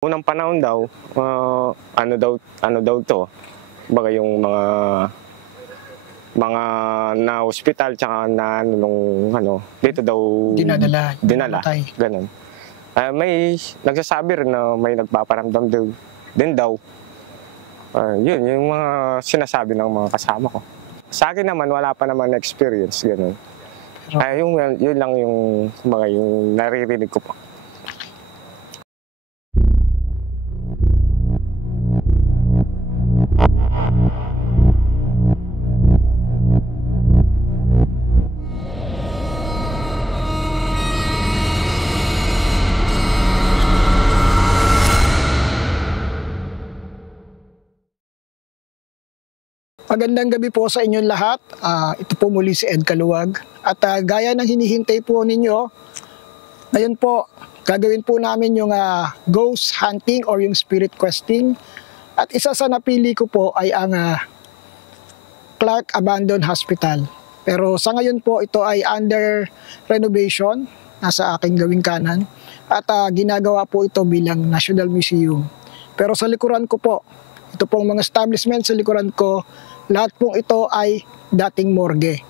Unang panahon daw, ano daw 'to, kumbaga yung mga na ospital tsaka na nung dito daw dinala, namatay. gano'n. May nagsasabi rin na may nagpaparamdam din daw. Yun yung mga sinasabi ng mga kasama ko. Sa akin naman wala pa naman experience gano'n. Yun lang yung kumbaga yung naririnig ko po. Magandang gabi po sa inyong lahat. Ito po muli si Ed Kaluwag. At gaya ng hinihintay po ninyo, ngayon po, gagawin po namin yung ghost hunting or yung spirit questing. At isa sa napili ko po ay ang Clark Abandoned Hospital. Pero sa ngayon po, ito ay under renovation, nasa aking gawing kanan. At ginagawa po ito bilang National Museum. Pero sa likuran ko po, ito pong mga establishment sa likuran ko, lahat pong ito ay dating morgue.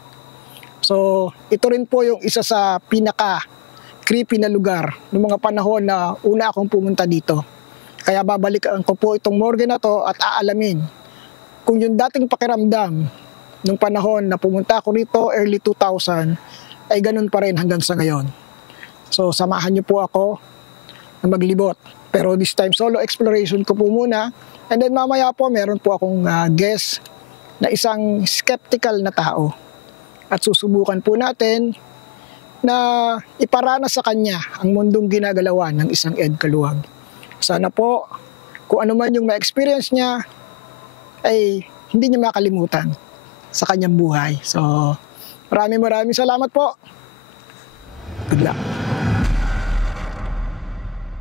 So, ito rin po yung isa sa pinaka-creepy na lugar noong mga panahon na una akong pumunta dito. Kaya babalikan ko po itong morgue na to at aalamin kung yung dating pakiramdam nung panahon na pumunta ako rito, early 2000, ay ganun pa rin hanggang sa ngayon. So, samahan niyo po ako na maglibot. Pero this time, solo exploration ko po muna. And then mamaya po, meron po akong guest na isang skeptical na tao. At susubukan po natin na iparanas sa kanya ang mundong ginagalawan ng isang Ed Kaluwag. Sana po, kung ano man yung ma-experience niya, ay hindi niya makalimutan sa kanyang buhay. So, maraming salamat po. Good luck.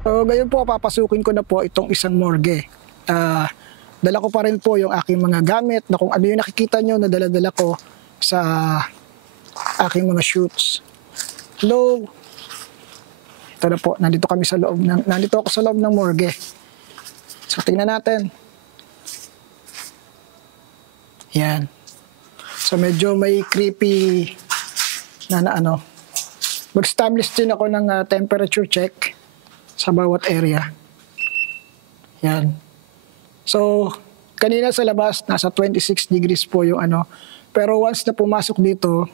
So, ngayon po, papasukin ko na po itong isang morgue. Dala ko pa rin po yung aking mga gamit na kung ano yung nakikita nyo na dala-dala ko sa aking mga shoots. Hello. Ito na po, nandito ako sa loob ng morgue. So tingnan natin. Yan. So medyo may creepy na ano. Mag-establish din ako ng temperature check sa bawat area. Yan. So, kanina sa labas, nasa 26 degrees po yung ano. Pero once na pumasok dito,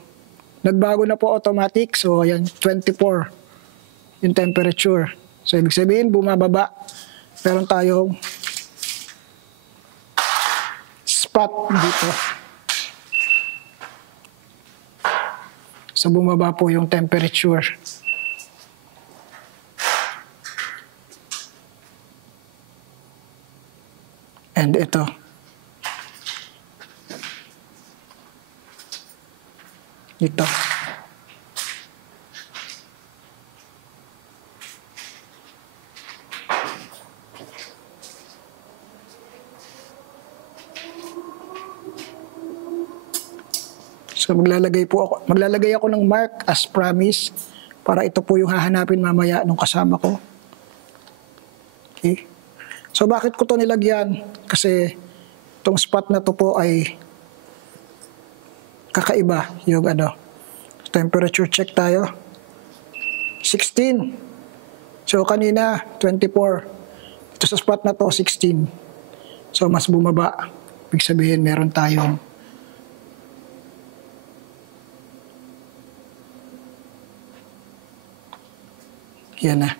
nagbago na po automatic. So, ayan, 24 yung temperature. So, ibig sabihin, bumababa. Meron tayong spot dito. So, bumaba po yung temperature. And ito. Ito. So maglalagay ako ng mark as promise para ito po yung hahanapin mamaya nung kasama ko. Okay. So bakit ko to nilagyan? Kasi itong spot na to po ay kakaiba yung ano. Temperature check tayo. 16. So kanina 24. Ito sa spot na to 16. So mas bumaba. Ibig sabihin meron tayong yan na.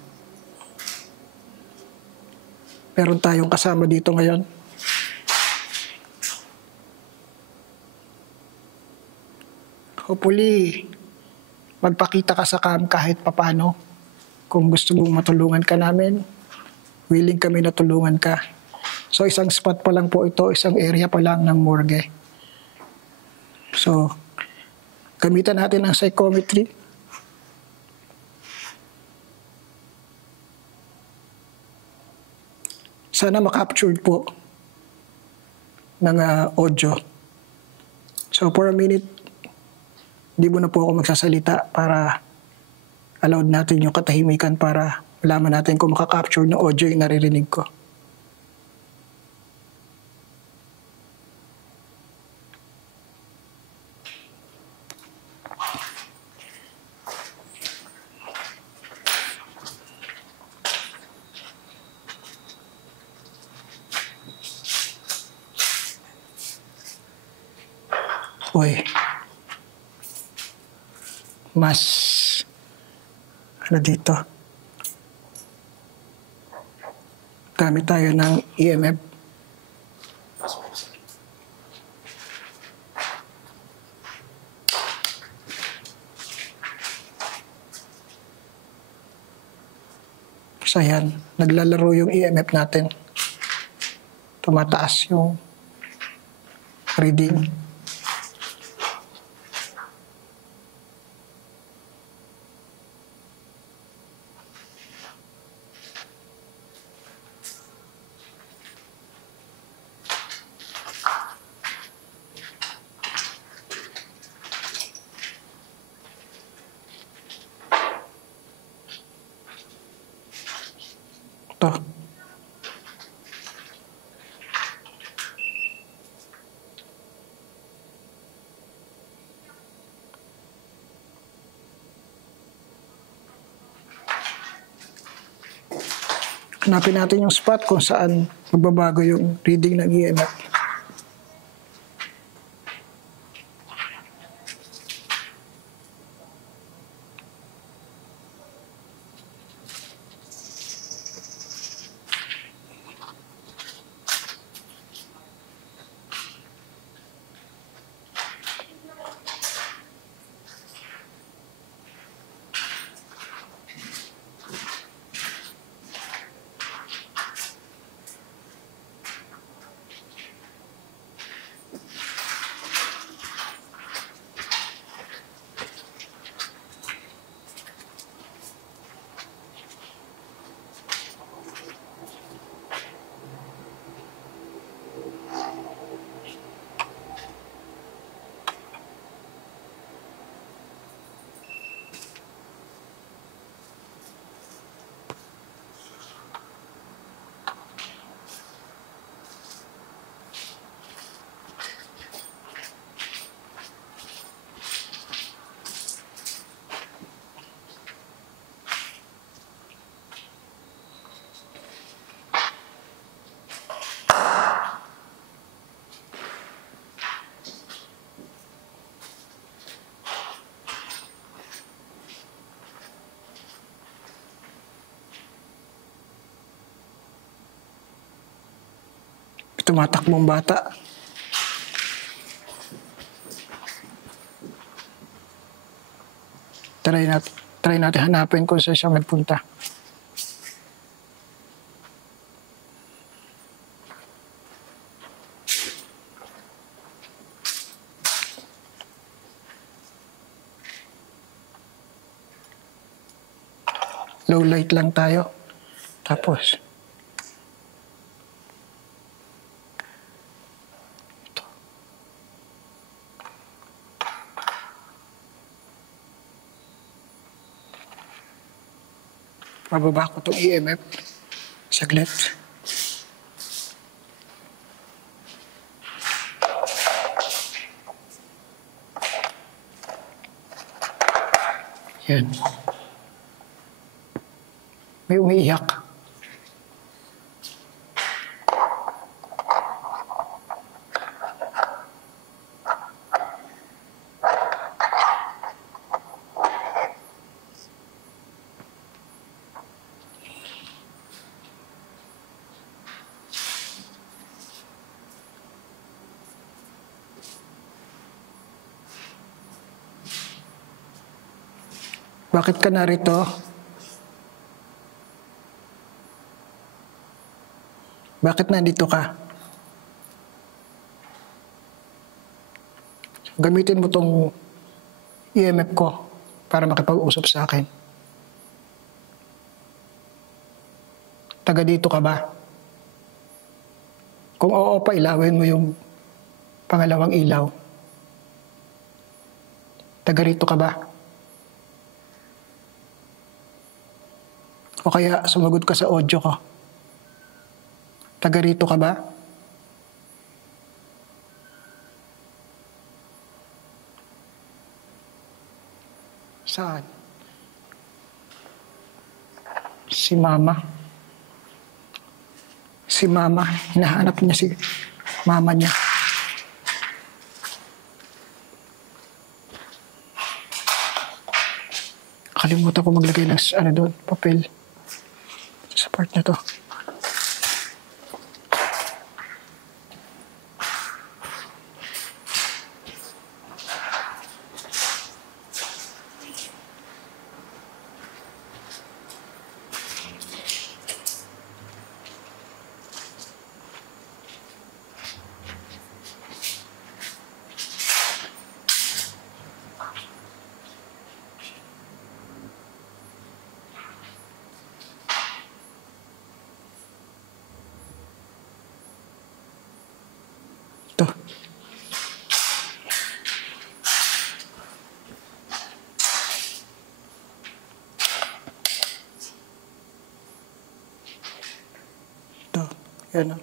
Meron tayong kasama dito ngayon. Hopefully, magpakita ka sa cam kahit papano. Kung gusto mong matulungan ka namin, willing kami na tulungan ka. So, isang spot pa lang po ito, isang area pa lang ng morgue. So, gamitan natin ang psychometry. Sana makaptured po ng audio. So for a minute, di mo na po ako magsasalita para allowed natin yung katahimikan para Malaman natin kung makaka-capture ng audio yung naririnig ko. Uy, mas ano dito, gamit tayo ng EMF. So yan, naglalaro yung EMF natin. Tumataas yung reading. Ito. Hanapin natin yung spot kung saan magbabago yung reading ng EMF. Tumatakbong bata. Try natin hanapin kung saan siya magpunta. Low light lang tayo. Tapos pababa ko itong EMF. Saglit. Yan. May umiiyak. Bakit ka narito? Bakit nandito ka? Gamitin mo tong EMF ko para makipag-usap sa akin. Taga dito ka ba? Kung oo, pailawin mo yung pangalawang ilaw. Taga rito ka ba? O kaya sumagot ka sa audio ko. Taga rito ka ba? Saan? Si Mama. Si Mama. Hinahanap niya si Mama niya. Kalimutan ko maglagay ng doon, papel. Sa part na to. Ito. Ito. Yan o.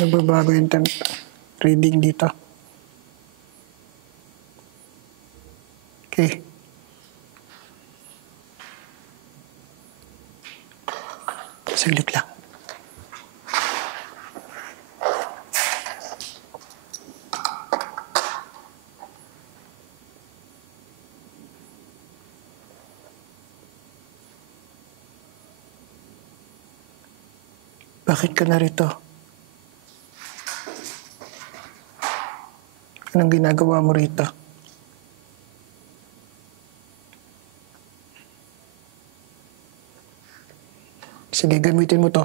Nagbabago yung reading dito. Okay. Saglit lang. Bakit ka narito? Anong ginagawa mo rito? Sige, gamitin mo to.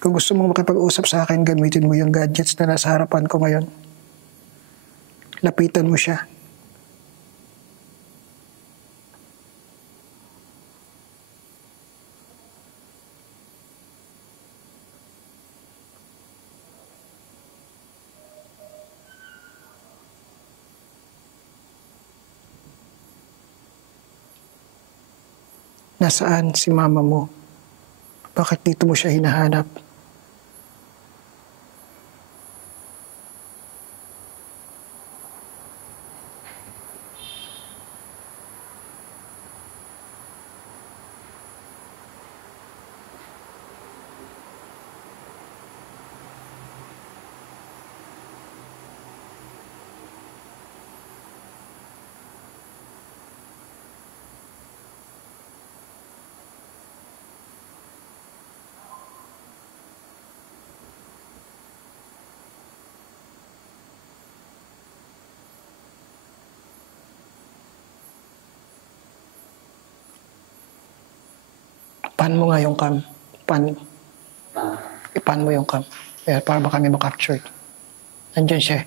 Kung gusto mong makipag-usap sa akin, gamitin mo yung gadgets na nasa harapan ko ngayon. Lapitan mo siya. Nasaan si Mama mo? Bakit dito mo siya hinahanap? Pan mo nga yung cam. Ipan mo yung cam. Para baka may makapture. Nandiyan siya.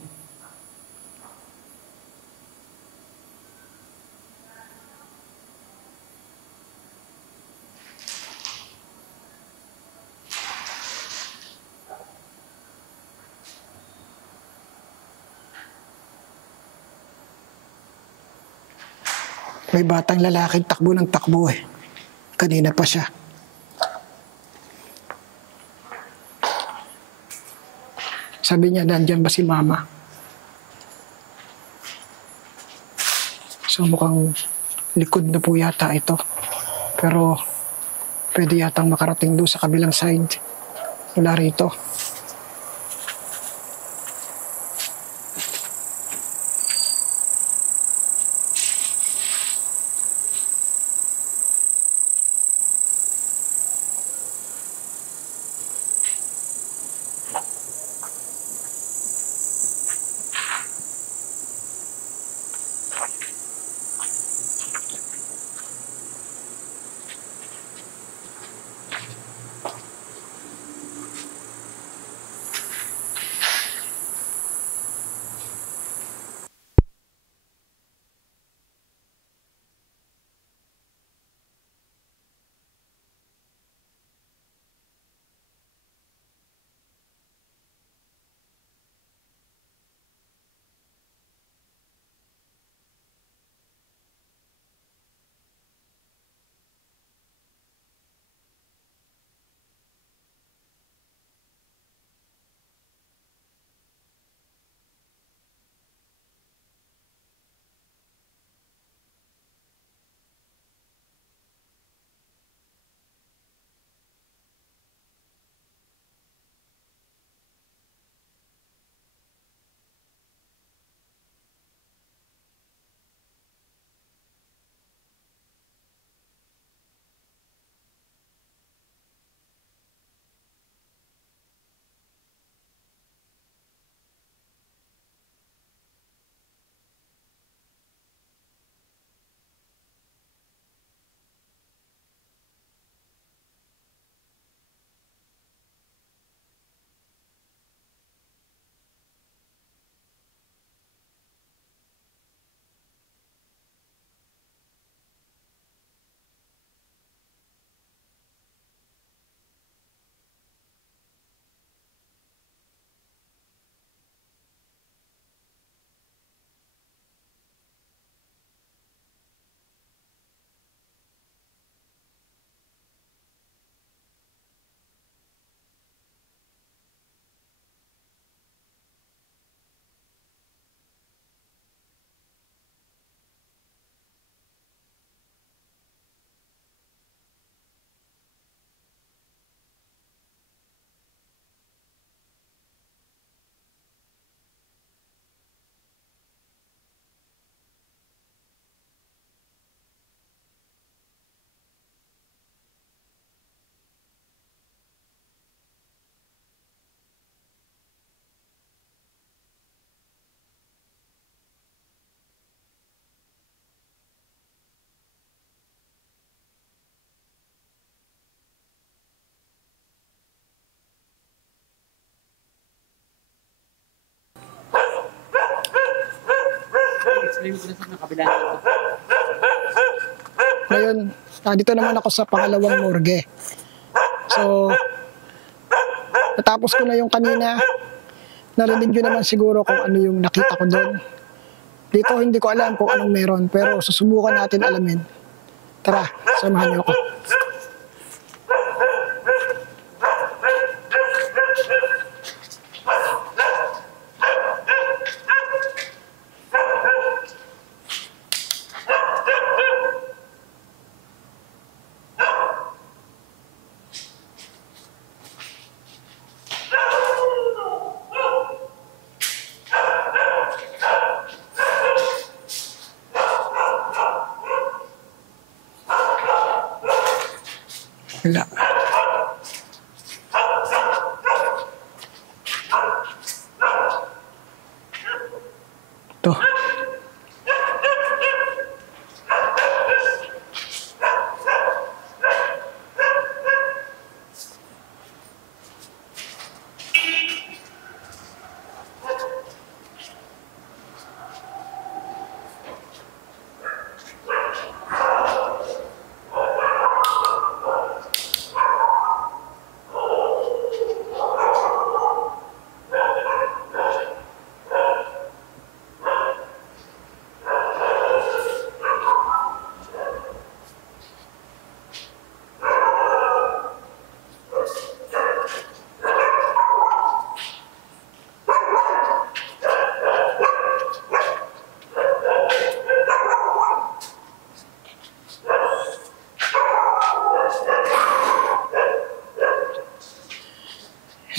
May batang lalaking takbo ng takbo eh. Kanina pa siya. Sabi niya, nandyan ba si Mama? So mukhang likod na po yata ito. Pero pwede yatang makarating doon sa kabilang side. Mula rito. explain mo po na sir, ng kabila nito. Ngayon, nandito naman ako sa pangalawang morgue. So, natapos ko na yung kanina. Narinig nyo naman siguro kung ano yung nakita ko doon. Dito hindi ko alam kung anong meron, pero susubukan natin alamin. Tara, samahan niyo ako. Wala. Ito.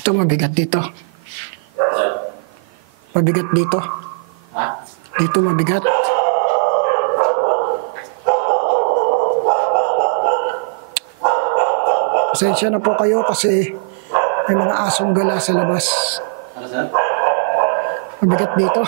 Ito mabigat dito. Mabigat dito. Ha? Dito mabigat. Pasensya na po kayo kasi may mga asong gala sa labas. Ano sir? Mabigat dito.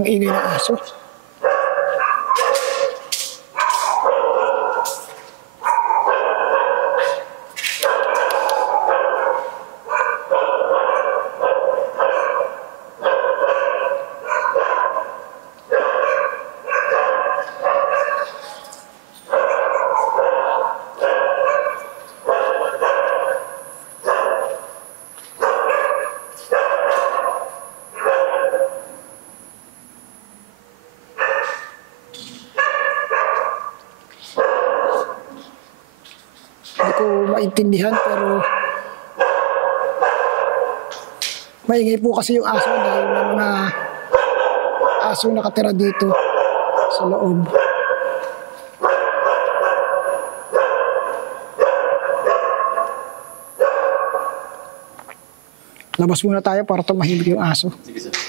Ang ingay ng aso. Hindi ko maintindihan pero maingay po kasi yung aso dahil may mga aso nakatira dito sa loob. Labas muna tayo para tumahimik yung aso. Sige sir.